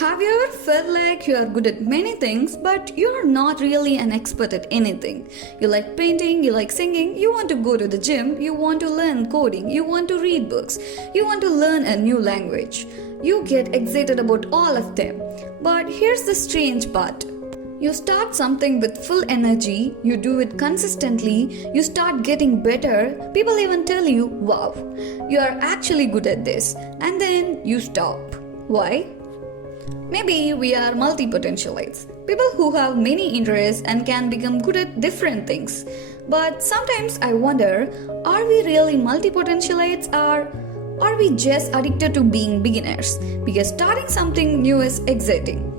Have you ever felt like you are good at many things, but you are not really an expert at anything? You like painting, you like singing, you want to go to the gym, you want to learn coding, you want to read books, you want to learn a new language. You get excited about all of them. But here's the strange part. You start something with full energy, you do it consistently, you start getting better, people even tell you, wow, you are actually good at this, and then you stop. Why? Maybe we are multi-potentialites, people who have many interests and can become good at different things. But sometimes I wonder, are we really multi-potentialites or are we just addicted to being beginners? Because starting something new is exciting.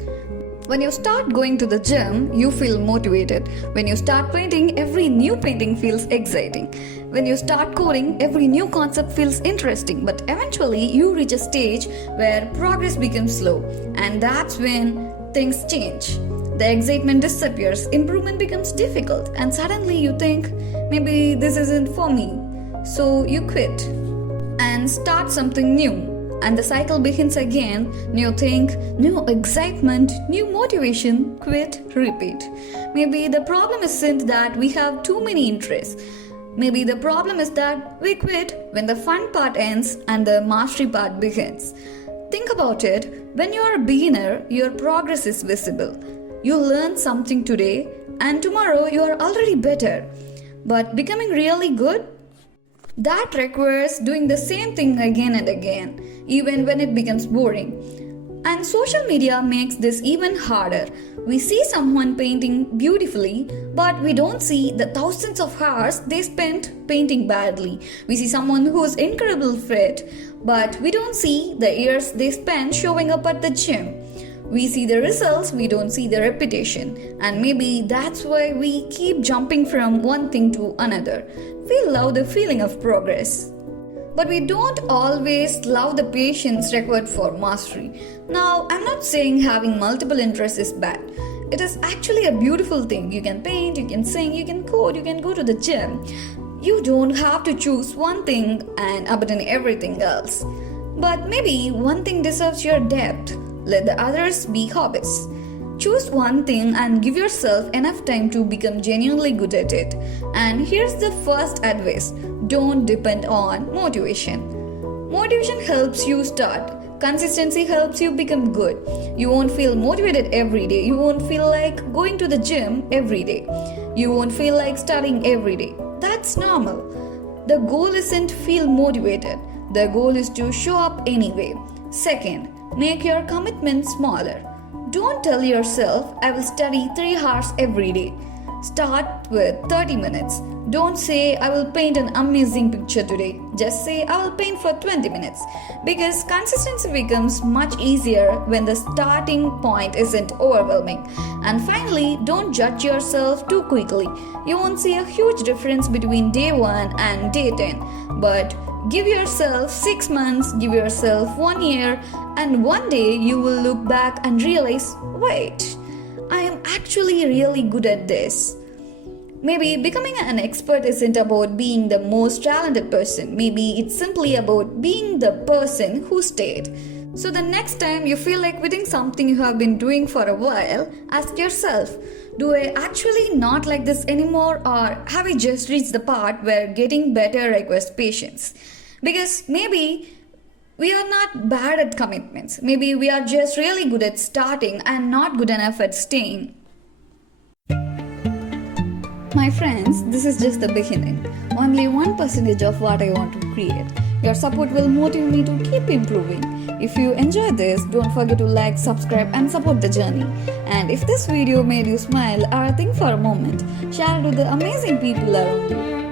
When you start going to the gym, you feel motivated. When you start painting, every new painting feels exciting. When you start coding, every new concept feels interesting. But eventually, you reach a stage where progress becomes slow. And that's when things change. The excitement disappears, improvement becomes difficult, and suddenly you think, maybe this isn't for me. So you quit and start something new. And the cycle begins again. New thing, new excitement, new motivation, quit, repeat. Maybe the problem isn't that we have too many interests. Maybe the problem is that we quit when the fun part ends and the mastery part begins. Think about it. When you are a beginner, your progress is visible. You learn something today and tomorrow you are already better. But becoming really good? That requires doing the same thing again and again, even when it becomes boring. And social media makes this even harder. We see someone painting beautifully, but we don't see the thousands of hours they spent painting badly. We see someone who's incredible fit, but we don't see the years they spent showing up at the gym. We see the results, we don't see the repetition. And maybe that's why we keep jumping from one thing to another. We love the feeling of progress. But we don't always love the patience required for mastery. Now, I'm not saying having multiple interests is bad. It is actually a beautiful thing. You can paint, you can sing, you can code, you can go to the gym. You don't have to choose one thing and abandon everything else. But maybe one thing deserves your depth. Let the others be hobbies. Choose one thing and give yourself enough time to become genuinely good at it. And here's the first advice. Don't depend on motivation. Motivation helps you start. Consistency helps you become good. You won't feel motivated every day. You won't feel like going to the gym every day. You won't feel like studying every day. That's normal. The goal isn't to feel motivated. The goal is to show up anyway. Second, make your commitment smaller. Don't tell yourself, I will study 3 hours every day. Start with 30 minutes. Don't say, I will paint an amazing picture today. Just say, I will paint for 20 minutes. Because consistency becomes much easier when the starting point isn't overwhelming. And finally, don't judge yourself too quickly. You won't see a huge difference between day 1 and day 10. But give yourself 6 months, give yourself 1 year, and one day you will look back and realize, wait, I am actually really good at this. Maybe becoming an expert isn't about being the most talented person. Maybe it's simply about being the person who stayed. So the next time you feel like quitting something you have been doing for a while, ask yourself, do I actually not like this anymore, or have I just reached the part where getting better requires patience? Because maybe we are not bad at commitments. Maybe we are just really good at starting and not good enough at staying. My friends, this is just the beginning. Only 1% of what I want to create. Your support will motivate me to keep improving. If you enjoy this, don't forget to like, subscribe and support the journey. And if this video made you smile or think for a moment, share it with the amazing people around you.